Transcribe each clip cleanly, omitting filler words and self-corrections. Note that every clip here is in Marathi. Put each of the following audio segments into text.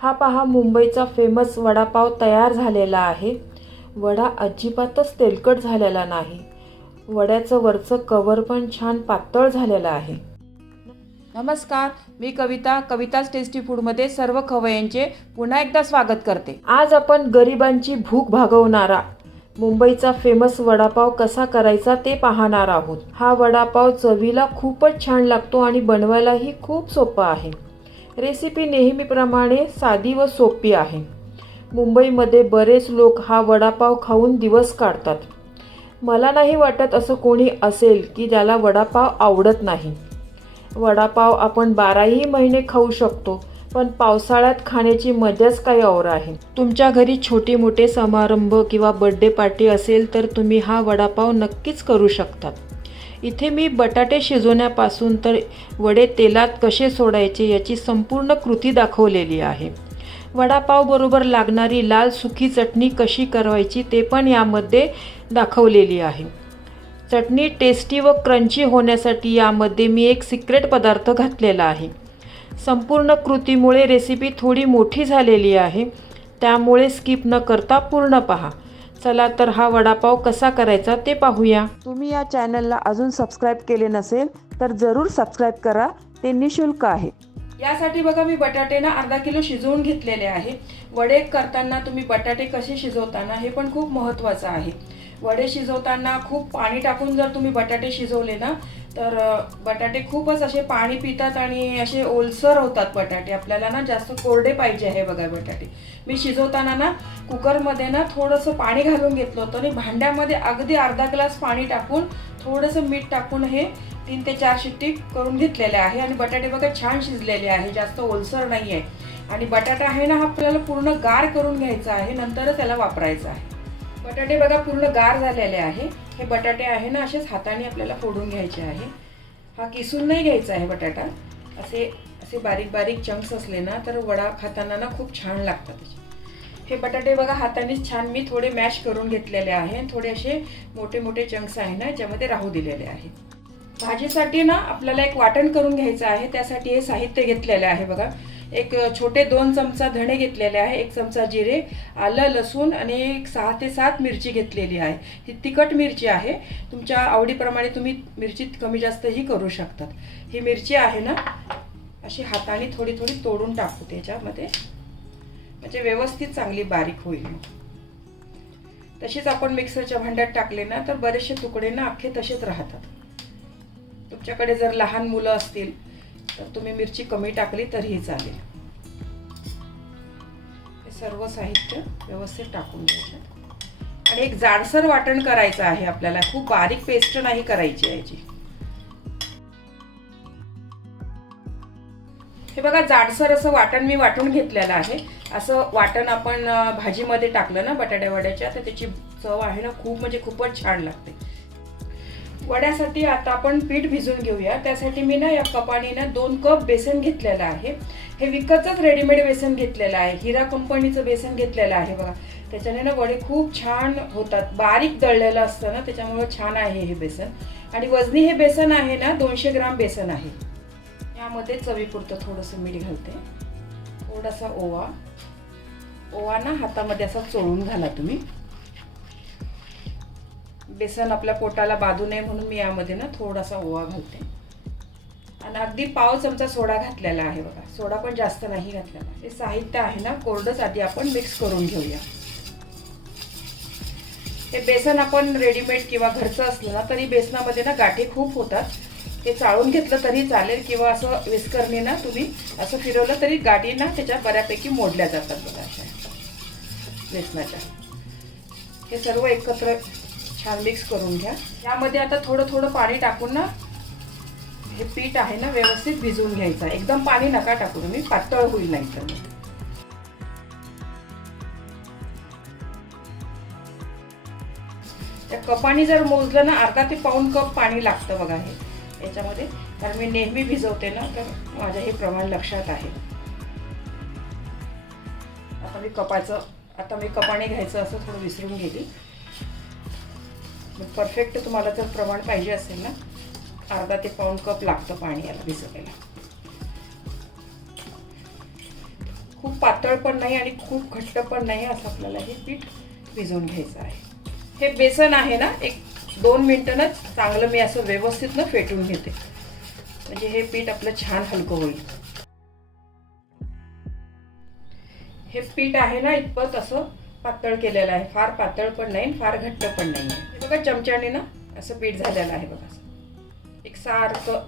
हा पहा मुंबईचा फेमस वडापाव तयार झालेला आहे। वडा अजिबातच तेलकट झालेला नाही। वड्याचं वरचं कव्हर पण छान पातळ झालेलं आहे। नमस्कार, मी कविताच टेस्टी फूडमध्ये सर्व खवय्यांचे पुन्हा एकदा स्वागत करते। आज आपण गरिबांची भूक भागवणारा मुंबईचा फेमस वडापाव कसा करायचा ते पाहणार आहोत। हा वडापाव चवीला खूपच छान लागतो आणि बनवायलाही खूप सोपा आहे। रेसिपी नेहमीप्रमाणे साधी व सोपी आहे। मुंबईमध्ये बरेच लोक हा वडापाव खाऊन दिवस काढतात। मला नाही वाटत असं कोणी असेल की ज्याला वडापाव आवडत नाही। वडापाव आपण 12ही महिने खाऊ शकतो, पण पावसाळ्यात खाण्याची मजाच काही और आहे। तुमच्या घरी छोटे मोठे समारंभ किंवा बर्थडे पार्टी असेल तर तुम्ही हा वडापाव नक्कीच करू शकतात। इथे मी बटाटे शिजवण्यापासून तर वडे तेलात कसे सोडायचे याची संपूर्ण कृती दाखवलेली आहे। वडापाव बरोबर लागणारी लाल सुकी चटणी कशी करायची ते पण यामध्ये दाखवलेली आहे। चटणी टेस्टी व क्रंची होण्यासाठी यामध्ये मी एक सिक्रेट पदार्थ घातलेला आहे। संपूर्ण कृतीमुळे रेसिपी थोडी मोठी झालेली आहे, त्यामुळे स्किप न करता पूर्ण पहा। चला तर हा वडापाव कसा करायचा ते पाहूया। तुम्ही या चॅनलला अजून सबस्क्राईब केले नसेल तर जरूर सबस्क्राईब करा, ते निशुल्क आहे। यासाठी बघा मी बटाटे ना अर्धा किलो शिजवून घेतलेले आहे। वडे करताना तुम्ही बटाटे कसे शिजवताना हे पण खूप महत्त्वाचं आहे। वडे शिजवताना खूप पाणी टाकून जर तुम्ही बटाटे शिजवले ना तर बटाटे खूपच असे पाणी पितात आणि असे ओलसर होतात बटाटे। आपल्याला ना जास्त कोरडे पाहिजे आहे बघा बटाटे। मी शिजवताना ना कुकरमध्ये ना थोडंसं पाणी घालून घेतलं होतं आणि भांड्यामध्ये अगदी अर्धा ग्लास पाणी टाकून थोडंसं मीठ टाकून हे 3 ते 4 शिट्टी करून घेतलेले आहे। आणि बटाटे बघा छान शिजलेले आहे, जास्त ओलसर नाही आहे। आणि बटाटा आहे ना आपल्याला पूर्ण गार करून घ्यायचा आहे, नंतरच त्याला वापरायचं आहे। बटाटे बघा पूर्ण गार झालेले आहे। हे बटाटे आहे ना असेच हाताने आपल्याला फोडून घ्यायचे आहे। हा किसून नाही घ्यायचा आहे बटाटा, असे बारीक बारीक चंक्स असले ना तर वडा खाताना ना खूप छान लागतात। हे बटाटे बघा हातानेच छान मी थोडे मॅश करून घेतलेले आहे। थोडे असे मोठे मोठे चंक्स आहे ना ज्यामध्ये राहू दिलेले आहे। भाजीसाठी ना आपल्याला एक वाटण करून घ्यायचं आहे, त्यासाठी हे साहित्य घेतलेले आहे बघा। एक छोटे 2 चमचा धणे घेतलेले आहे, 1 चमचा जिरे, आलं लसूण आणि 6 ते 7 मिरची घेतलेली आहे। ही तिखट मिरची आहे, तुमच्या आवडीप्रमाणे तुम्ही मिरची कमी जास्तही करू शकतात। ही मिरची आहे ना अशी हाताने थोडी थोडी तोडून टाकू त्याच्यामध्ये, म्हणजे व्यवस्थित चांगली बारीक होईल। तशीच आपण मिक्सरच्या भांड्यात टाकले ना तर बरेचसे तुकडे ना अख्खे तसेच राहतात। तुमच्याकडे जर लहान मुलं असतील तर तुम्ही मिरची कमी टाकली तरीही चालेल। हे सर्व साहित्य व्यवस्थित टाकून घ्यायचं आणि एक जाडसर वाटण करायचं आहे आपल्याला, खूप बारीक पेस्ट नाही करायची याची। हे बघा जाडसर असं वाटण मी वाटून घेतलेलं आहे। असं वाटण आपण भाजीमध्ये टाकलं ना बटाट्या वड्याच्या तर त्याची चव आहे ना खूप म्हणजे खूपच छान लागते। वड्यासाठी आता आपण पीठ भिजवून घेऊया। त्यासाठी मी ना या कपाने ना 2 कप बेसन घेतलेलं आहे। हे विकतच रेडीमेड बेसन घेतलेलं आहे, हिरा कंपनीचं बेसन घेतलेलं आहे बघा। त्याच्याने ना वडे खूप छान होतात, बारीक दळलेलं असतं ना त्याच्यामुळे छान आहे हे बेसन। आणि वजनी हे बेसन आहे ना 200 ग्राम बेसन आहे। यामध्ये चवीपुरतं थोडंसं मीठ घालते, थोडासा ओवा ना हातामध्ये असा चोळून घाला तुम्ही। बेसन आपल्या पोटाला बाधू नये म्हणून मी यामध्ये ना थोडासा ओवा घालते। आणि अगदी पाव चमचा सोडा घातलेला आहे बघा, सोडा पण जास्त नाही घातलेला। हे साहित्य आहे ना कोरडंच आधी आपण मिक्स करून घेऊया। हे बेसन आपण रेडीमेड किंवा घरचं असलं ना तरी बेसनामध्ये ना गाठी खूप होतात, ते चाळून घेतलं तरी चालेल किंवा असं विस्करने ना तुम्ही असं फिरवलं तरी गाठी ना त्याच्या बऱ्यापैकी मोडल्या जातात बघा अशा बेसनाच्या। हे सर्व एकत्र छान मिक्स करून घ्या। यामध्ये आता थोडं थोडं पाणी टाकून ना हे पीठ आहे ना व्यवस्थित भिजवून घ्यायचं। एकदम पाणी नका टाकू तुम्ही, पातळ होईल नाही तर। त्या कपाने जर मोजलं ना अर्धा ते पाऊण कप पाणी लागतं बघा हे याच्यामध्ये, कारण मी नेहमी भिजवते ना तर माझ्या हे प्रमाण लक्षात आहे। आता मी कपाने घ्यायचं असं थोडं विसरून गेली। परफेक्ट तुम्हाला जर प्रमाण पाहिजे असेल ना अर्धा ते पाऊण कप लागतं पाणी याला भिजवायला। खूप पातळ पण नाही आणि खूप घट्ट पण नाही, असं आपल्याला हे पीठ भिजवून घ्यायचं आहे. हे बेसन आहे ना, 1-2 मिनिटं चांगलं मी असं व्यवस्थित फेटून घेते, म्हणजे हे पीठ आपलं छान हलकं होईल. हे पीठ आहे ना, इतपत असं पातळ केलेलं आहे, फार पातळ पण नाही फार घट्ट पण नाही. हे बघा चमच्याने ना असं पीठ झालेलं आहे बघा, एकसारखं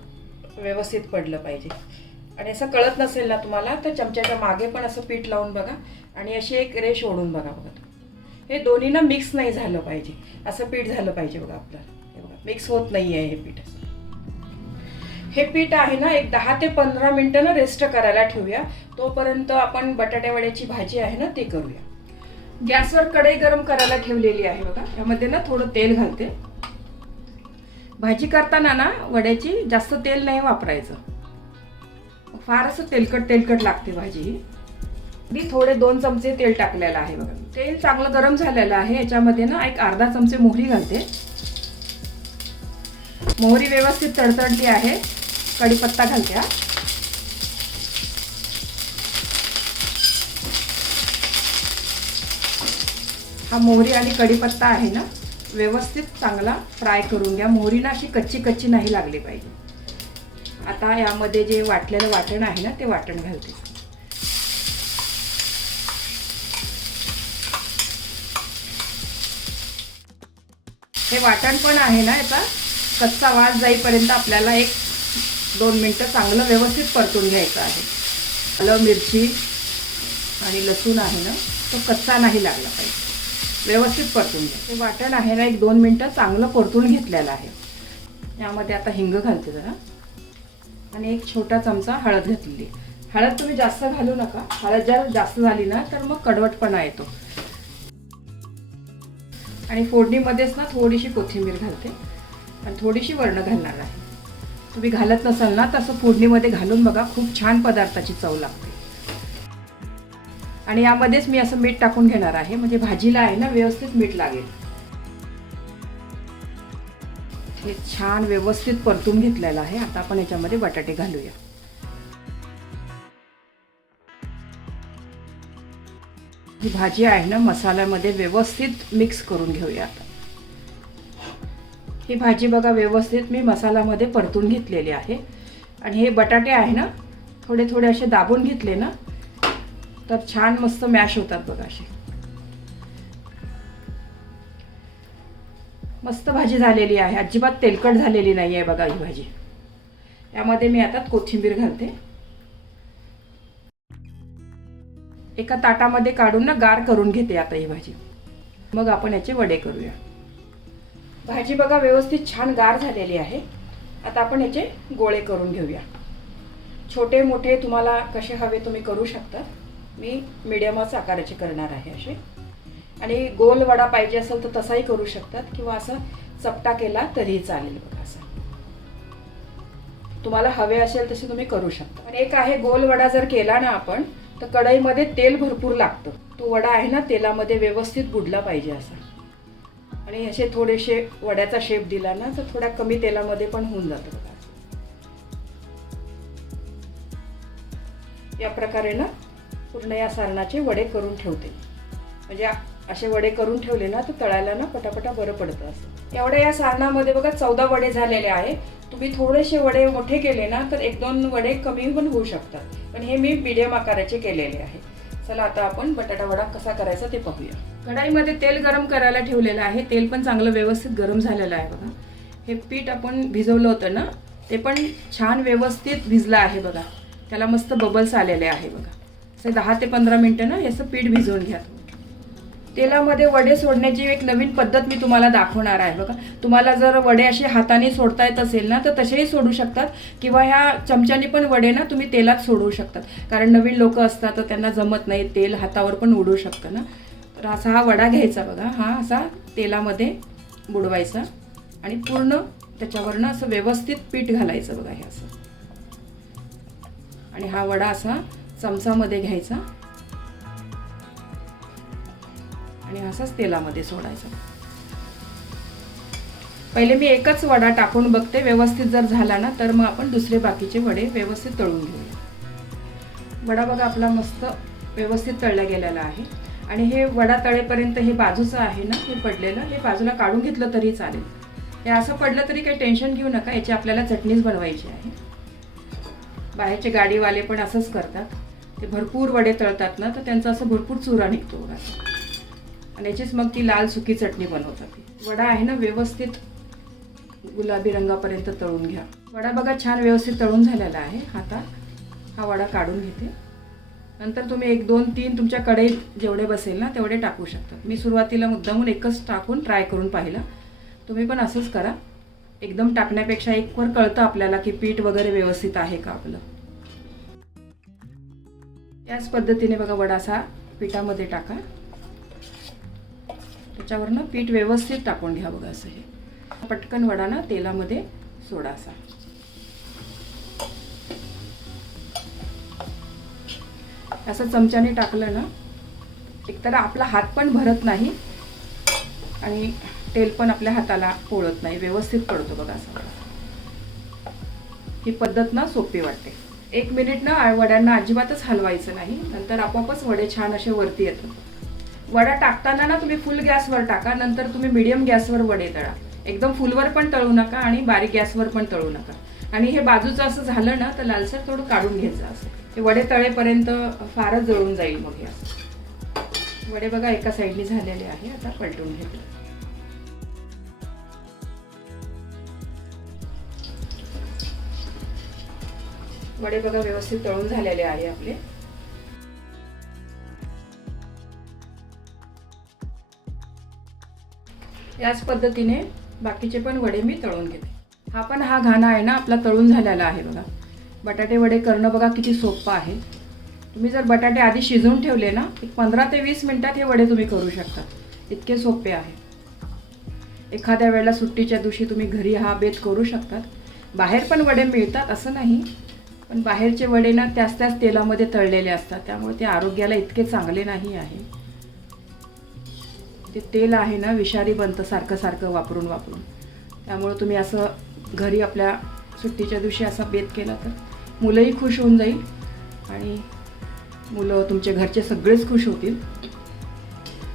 व्यवस्थित पडलं पाहिजे. आणि असं कळत नसेल ना तुम्हाला तर चमच्याच्या मागे पण असं पीठ लावून बघा आणि अशी एक रेष ओढून बघा. हे दोन्ही ना मिक्स नाही झालं पाहिजे, असं पीठ झालं पाहिजे बघा आपलं. हे बघा मिक्स होत नाही आहे हे पीठ. हे पीठ आहे ना, एक 10 ते 15 मिनिटं ना रेस्ट करायला ठेवूया. तोपर्यंत आपण बटाटे वड्याची भाजी आहे ना ते करूया. गॅसवर कढई गरम करायला ठेवलेली आहे बघा. यामध्ये ना थोडं तेल घालते. भाजी करताना ना वड्याची जास्त तेल नाही वापरायचं, फार असं तेलकट लागते भाजी. मी थोडे 2 चमचे तेल टाकलेलं आहे बघा. तेल चांगलं गरम झालेलं आहे. याच्यामध्ये ना एक अर्धा चमचे मोहरी घालते. मोहरी व्यवस्थित तडतडली आहे. कढीपत्ता घालते. हा मोहरी आणि कढीपत्ता आहे ना व्यवस्थित चांगला फ्राय करून घ्या. मोहरी ना अशी कच्ची नाही लागली पाहिजे. आता यामध्ये जे वाटलेलं वाटण आहे ना ते वाटण घालते. हे वाटण पण आहे ना, याचा कच्चा वास जाईपर्यंत आपल्याला 1-2 मिनिटं चांगलं व्यवस्थित परतून घ्यायचं आहे. आलं, मिरची आणि लसूण आहे ना तो कच्चा नाही लागला पाहिजे, व्यवस्थित परतून घ्या. हे वाटण आहे ना 1-2 मिनिटं चांगलं परतून घेतलेलं आहे. यामध्ये आता हिंग घालते जरा आणि 1 छोटा चमचा हळद घातलेली. हळद तुम्ही जास्त घालू नका, हळद जर जास्त झाली ना तर मग कडवटपणा येतो. आणि फोडणीमध्येच ना थोडीशी कोथिंबीर घालते आणि थोडीशी वर्ण घालणार आहे. तुम्ही घालत नसाल ना तसं फोडणीमध्ये घालून बघा, खूप छान पदार्थाची चव लागते. आणि यामध्येच मी असं मीठ टाकून घेणार आहे, म्हणजे भाजीला आहे ना व्यवस्थित मीठ लागेल. हे छान व्यवस्थित परतून घेतलेलं आहे. आता आपण याच्यामध्ये बटाटे घालूया. ही भाजी आहे ना मसाल्यामध्ये व्यवस्थित मिक्स करून घेऊया. आता ही भाजी बघा व्यवस्थित मी मसाल्यामध्ये परतून घेतलेली आहे. आणि हे बटाटे आहे ना थोडे असे दाबून घेतले ना तर छान मस्त मॅश होतात बघा. अशी मस्त भाजी झालेली आहे, अजिबात तेलकट झालेली नाही आहे बघा ही भाजी. यामध्ये मी आता कोथिंबीर घालते. एका ताटामध्ये काढून ना गार करून घेते आता ही भाजी. मग आपण याचे वडे करूया. भाजी बघा व्यवस्थित छान गार झालेली आहे. आता आपण याचे गोळे करून घेऊया. छोटे मोठे तुम्हाला कसे हवे तुम्ही करू शकता. मी मीडियमच आकाराचे करणार आहे असे. आणि गोल वडा पाहिजे असेल तर तसाही करू शकतात किंवा असं चपटा केला तरीही चालेल बघा. असं तुम्हाला हवे असेल तसे तुम्ही करू शकता. आणि एक आहे गोल वडा जर केला ना आपण तर कढईमध्ये तेल भरपूर लागतं. तो वडा आहे ना तेलामध्ये व्यवस्थित बुडला पाहिजे असा. आणि असे थोडेसे वड्याचा शेप दिला ना तर थोड्या कमी तेलामध्ये पण होऊन जातं बघा. या प्रकारे ना पूर्ण या सारणाचे वडे करून ठेवते. म्हणजे असे वडे करून ठेवले ना तर तळायला ना पटापटा बरं पडतं. असं एवढ्या या सारणामध्ये बघा 14 वडे झालेले आहे. तुम्ही थोडेसे वडे मोठे केले ना तर 1-2 वडे कमी पण होऊ शकतात, पण हे मी मीडियम आकाराचे केलेले आहे. चला आता आपण बटाटा वडा कसा करायचा ते पाहूया. कढाईमध्ये तेल गरम करायला ठेवलेलं आहे. तेल पण चांगलं व्यवस्थित गरम झालेलं आहे बघा. हे पीठ आपण भिजवलं होतं ना ते पण छान व्यवस्थित भिजलं आहे बघा. त्याला मस्त बबल्स आलेले आहे बघा. असं 10 ते 15 मिनिटं ना याचं पीठ भिजवून घ्या. तेलामध्ये वडे सोडण्याची एक नवीन पद्धत मी तुम्हाला दाखवणार आहे बघा. तुम्हाला जर वडे असे हाताने सोडता येत असेल ना तर तसेही सोडू शकतात किंवा ह्या चमच्याने पण वडे ना तुम्ही तेलात सोडू शकतात. कारण नवीन लोक असतात तर त्यांना जमत नाही, तेल हातावर पण उडू शकतं ना. तर असा हा वडा घ्यायचा बघा. हा असा तेलामध्ये बुडवायचा आणि पूर्ण त्याच्यावरनं असं व्यवस्थित पीठ घालायचं बघा हे असं. आणि हा वडा असा चमचामध्ये घ्यायचा आणि असाच तेलामध्ये सोडायचा. पहिले मी एकच वडा टाकून बघते, व्यवस्थित जर झाला ना तर मग आपण दुसरे बाकीचे वडे व्यवस्थित तळून घेऊया. वडा बघा आपला मस्त व्यवस्थित तळला गेलेला आहे. आणि हे वडा तळेपर्यंत हे बाजूचं आहे ना, हे पडलेलं, हे बाजूला काढून घेतलं तरी चालेल. हे असं पडलं तरी काही टेन्शन घेऊ नका, याची आपल्याला चटणीच बनवायची आहे. बाहेरचे गाडीवाले पण असंच करतात, ते भरपूर वडे तळतात ना, तर त्यांचा असं भरपूर चुरा निघतो बघा. आणि याचीच मग ती लाल सुकी चटणी बनवतात. वडा आहे ना व्यवस्थित गुलाबी रंगापर्यंत तळून घ्या. वडा बघा छान व्यवस्थित तळून झालेला आहे. आता हा वडा काढून घेते. नंतर तुम्ही 1 2 3 तुमच्या कढईत जेवढे बसेल ना तेवढे टाकू शकता. मी सुरुवातीला मुद्दामून एकच टाकून ट्राय करून पाहिलं. तुम्ही पण असंच करा. एकदम टाकण्यापेक्षा एकवर कळतं आपल्याला की पीठ वगैरे व्यवस्थित आहे का आपलं. याच पद्धतीने बघा वडा असा पिठामध्ये टाका. त्याच्यावरनं पीठ व्यवस्थित टाकून घ्या बघा. असं हे पटकन वडा ना तेलामध्ये सोडा. असा असं चमच्याने टाकलं ना, एकतर आपला हात पण भरत नाही आणि तेल पण आपल्या हाताला पोळत नाही, व्यवस्थित पडतो बघा असा. ही पद्धत ना सोपी वाटते. 1 मिनिट ना वड्यांना अजिबातच हलवायचं नाही, नंतर आपोआपच वडे छान असे वरती येतात. वडा टाकताना ना तुम्ही फुल गॅसवर टाका, नंतर तुम्ही मीडियम गॅसवर वडे तळा. एकदम फुलवर पण तळू नका आणि बारीक गॅसवर पण तळू नका. आणि हे बाजूचं असं झालं ना तर लालसर थोडं काढून घ्यायचं. असं हे वडे तळेपर्यंत फारच जळून जाईल मग हे असं. वडे बघा एका साईडनी झालेले आहे. आता पलटून घेतलं. वडे बघा व्यवस्थित तळून झालेले आहे आपले. याच पद्धतीने बाकीचे पण वडे मी तळून घेते. हा घाणा आहे ना आपला तळून झालेला आहे बघा. बटाटे वडे करणं बघा किती सोपं आहे. तुम्ही जर बटाटे आधी शिजवून ठेवले ना, 15 ते 20 मिनिटात हे वडे तुम्ही करू शकता. इतके सोपे आहे. एखाद्या वेळेला सुट्टीच्या दिवशी तुम्ही घरी हा बेत करू शकतात. बाहेर पण वडे मिळतात असं नाही, पण बाहेरचे वडे ना त्याच तेलामध्ये तळलेले असतात, त्यामुळे ते आरोग्याला इतके चांगले नाही आहे. ते तेल आहे ना विषारी बनतं सारखं वापरून. त्यामुळे तुम्ही असं घरी आपल्या सुट्टीच्या दिवशी असा बेत केला तर मुलंही खुश होऊन जाईल आणि मुलं तुमचे घरचे सगळेच खुश होतील.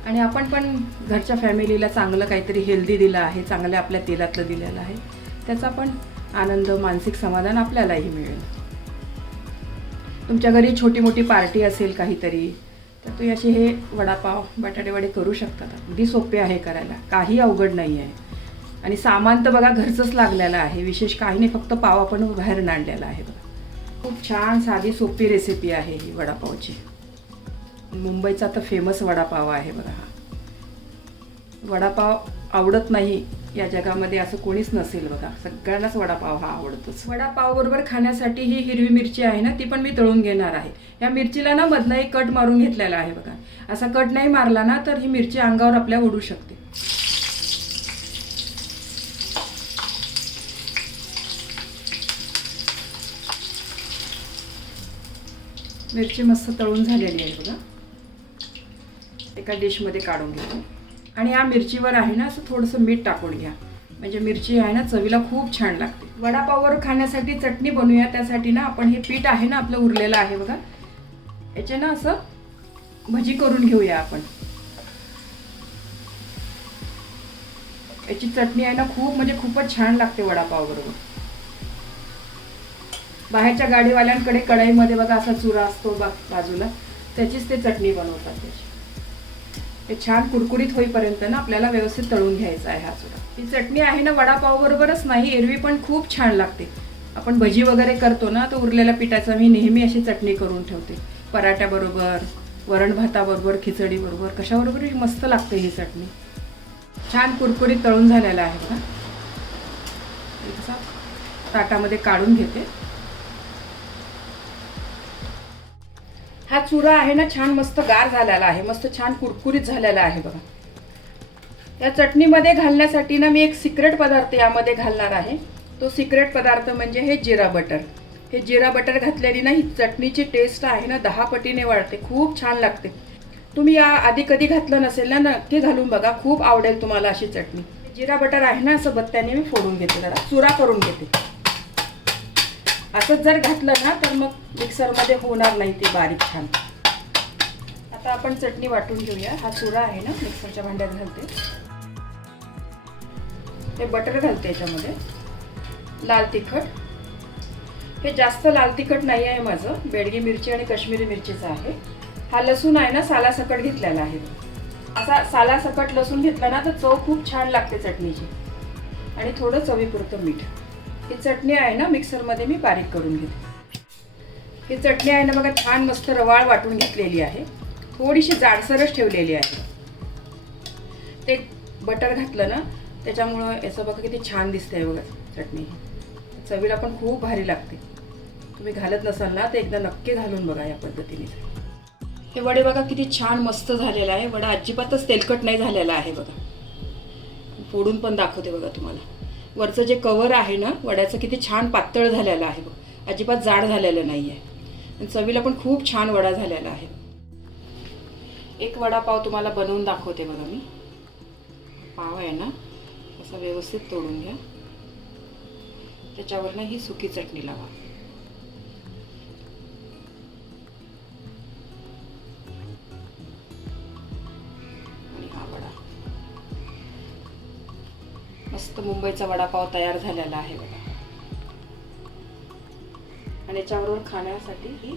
आणि आपण पण घरच्या फॅमिलीला चांगलं काहीतरी हेल्दी दिलं आहे, चांगल्या आपल्या तेलातलं दिलेलं आहे, त्याचा पण आनंद, मानसिक समाधान आपल्यालाही मिळेल. तुमच्या घरी छोटी मोठी पार्टी असेल काहीतरी, तर तुम्ही असे हे वडापाव बटाटे वडे करू शकतात. अगदी सोपे आहे करायला, काही अवघड नाही आहे. आणि सामान तर बघा घरचंच लागलेलं आहे, विशेष काही नाही, फक्त पाव आपण बाहेरून आणलेला आहे बघा. खूप छान साधी सोपी रेसिपी आहे ही वडापावची. मुंबईचा तर फेमस वडापाव आहे बघा हा. वडापाव आवडत नाही या जगामध्ये असं कोणीच नसेल बघा. सगळ्यांनाच वडापाव हा आवडतोच. वडापाव बरोबर खाण्यासाठी ही हिरवी मिरची आहे ना, ती पण मी तळून घेणार आहे. या मिरचीला ना मधनं एक कट मारून घेतलेला आहे बघा. असा कट नाही मारला ना तर ही मिरची अंगावर आपल्या उडू शकते. मिरची मस्त तळून झालेली आहे बघा. एका डिशमध्ये काढून घेतो. आणि या मिरचीवर आहे ना असं थोडंसं मीठ टाकून घ्या, म्हणजे मिरची आहे ना चवीला खूप छान लागते. वडापाववर खाण्यासाठी चटणी बनवूया. त्यासाठी ना आपण हे पीठ आहे ना आपलं उरलेलं आहे बघा, याचे ना असं भजी करून घेऊया आपण. याची चटणी आहे ना खूपच छान लागते वडापाव बरोबर. बाहेरच्या गाडीवाल्यांकडे कढईमध्ये बघा असा चुरा असतो बाजूला, त्याचीच ते चटणी बनवतात. त्याची हे छान कुरकुरीत होईपर्यंत ना आपल्याला व्यवस्थित तळून घ्यायचा आहे हा चुरा. ही चटणी आहे ना वडापाव बरोबरच नाही, एरवी पण खूप छान लागते. आपण भजी वगैरे करतो ना तर उरलेल्या पिठाचा मी नेहमी अशी चटणी करून ठेवते. पराठ्याबरोबर, वरण भाताबरोबर, खिचडीबरोबर, कशाबरोबर मस्त लागते ही चटणी. छान कुरकुरीत तळून झालेला आहे बघा. ताटामध्ये काढून घेते. हा चुरा आहे ना छान मस्त गार झालेला आहे, मस्त छान कुरकुरीत झालेला आहे बघा. या चटणीमध्ये घालण्यासाठी ना मी एक सिक्रेट पदार्थ यामध्ये घालणार आहे. तो सिक्रेट पदार्थ म्हणजे हे जिरा बटर. हे जिरा बटर घातल्याने ना ही चटणीची टेस्ट आहे ना 10 पटीने वाढते, खूप छान लागते. तुम्ही या आधी कधी घातलं नसेल ना, नक्की घालून बघा, खूप आवडेल तुम्हाला अशी चटणी. जिरा बटर आहे ना असं बत्त्याने मी फोडून घेते, जरा चुरा करून घेते. असंच जर घातलं ना तर मग मिक्सरमध्ये होणार नाही ते बारीक छान. आता आपण चटणी वाटून घेऊया. हा चुरा आहे ना, मिक्सरच्या भांड्यात घालते. हे बटर घालते याच्यामध्ये. लाल तिखट, हे जास्त लाल तिखट नाही आहे माझं, बेडगी मिरची आणि काश्मीरी मिरचीचं आहे. हा लसूण आहे ना, सालासकट घेतलेला आहे. असा सालासकट लसूण घेतला ना तर चव खूप छान लागते चटणीची. आणि थोडं चवीपुरतं मीठ. ही चटणी आहे ना, मिक्सरमध्ये मी बारीक करून घेते. ही चटणी आहे ना बघा, छान मस्त रवाळ वाटून घेतलेली आहे. थोडीशी जाडसरच ठेवलेली आहे. ते बटर घातलं ना त्याच्यामुळं याचं बघा किती छान दिसतंय बघा चटणी. चवीला पण खूप भारी लागते. तुम्ही घालत नसाल ना तर एकदा नक्की घालून बघा या पद्धतीने. हे वडे बघा किती छान मस्त झालेला आहे. वडा अजिबातच तेलकट नाही झालेला आहे बघा. फोडून पण दाखवते बघा तुम्हाला. वरचं जे कवर आहे ना वड्याचं किती छान पातळ झालेलं आहे बघा. अजिबात जाड झालेलं नाही आहे. आणि चवीला पण खूप छान वडा झालेला आहे. एक वडापाव तुम्हाला बनवून दाखवते बघा मी. पाव आहे ना असा व्यवस्थित तोडून घ्या. त्याच्यावर ना ही सुकी चटणी लावा. आणि हा वडा. मस्त मुंबईचा वडापाव तयार झालेला आहे बघा. आणि याच्याबरोबर खाण्यासाठी ही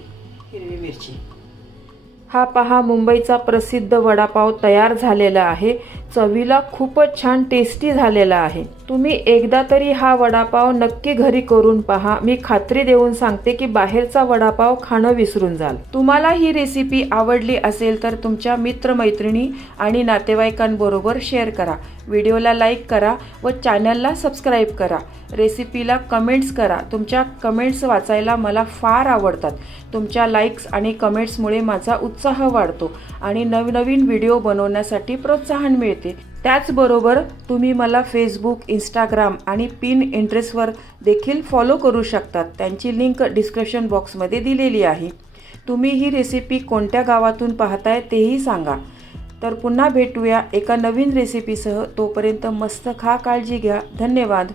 हिरवी मिरची. हा पहा मुंबईचा प्रसिद्ध वडापाव तयार झालेला आहे. चवीला खूपच छान टेस्टी झालेला आहे. तुम्ही एकदा तरी हा वडापाव नक्की घरी करून पहा. मी खात्री देऊन सांगते की बाहेरचा वडापाव खाणं विसरून जाल. तुम्हाला ही रेसिपी आवडली असेल तर तुमच्या मित्रमैत्रिणी आणि नातेवाईकांबरोबर शेअर करा. व्हिडिओला लाईक करा व चॅनलला सबस्क्राईब करा. रेसिपीला कमेंट्स करा. तुमच्या कमेंट्स वाचायला मला फार आवडतात. तुमच्या लाईक्स आणि कमेंट्समुळे माझा उत्साह वाढतो आणि नवनवीन व्हिडिओ बनवण्यासाठी प्रोत्साहन मिळते. त्याचबरोबर तुम्ही मला फेसबुक, इंस्टाग्राम आणि Pinterestवर देखील फॉलो करू शकतात. त्यांची लिंक डिस्क्रिप्शन बॉक्समध्ये दिलेली आहे. तुम्ही ही रेसिपी कोणत्या गावातून पाहताय तेही सांगा. तर पुन्हा भेटूया एका नवीन रेसिपीसह. तोपर्यंत मस्त खा, काळजी घ्या. धन्यवाद.